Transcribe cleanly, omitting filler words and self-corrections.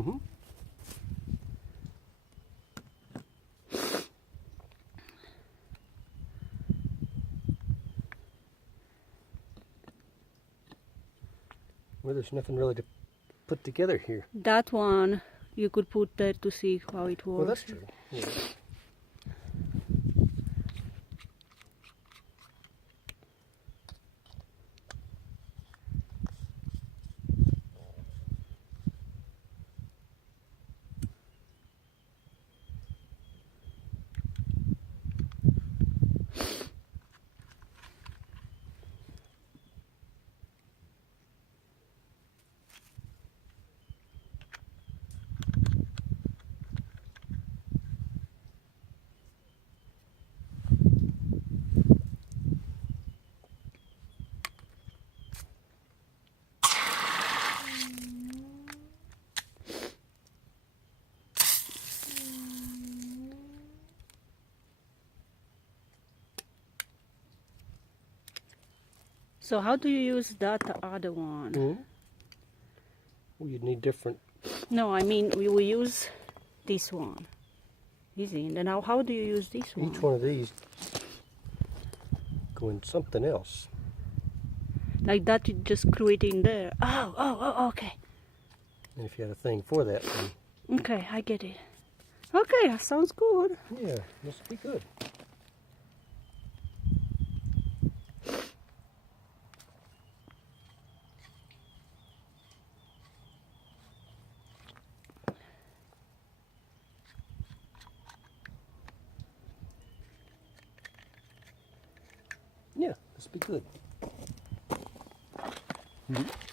Mm-hmm. Well, there's nothing really to put together here. That one you could put there to see how it works. Well, that's true. Yeah. So how do you use that other one? Mm-hmm. Well, you'd need different. No, I mean we will use this one. Easy. And then how do you use this one? Each one of these go in something else. Like that, you just screw it in there. Oh, okay. And if you had a thing for that, then Okay, I get it. Okay, that sounds good. yeah, this would be good. Yeah, this would be good. Mm-hmm.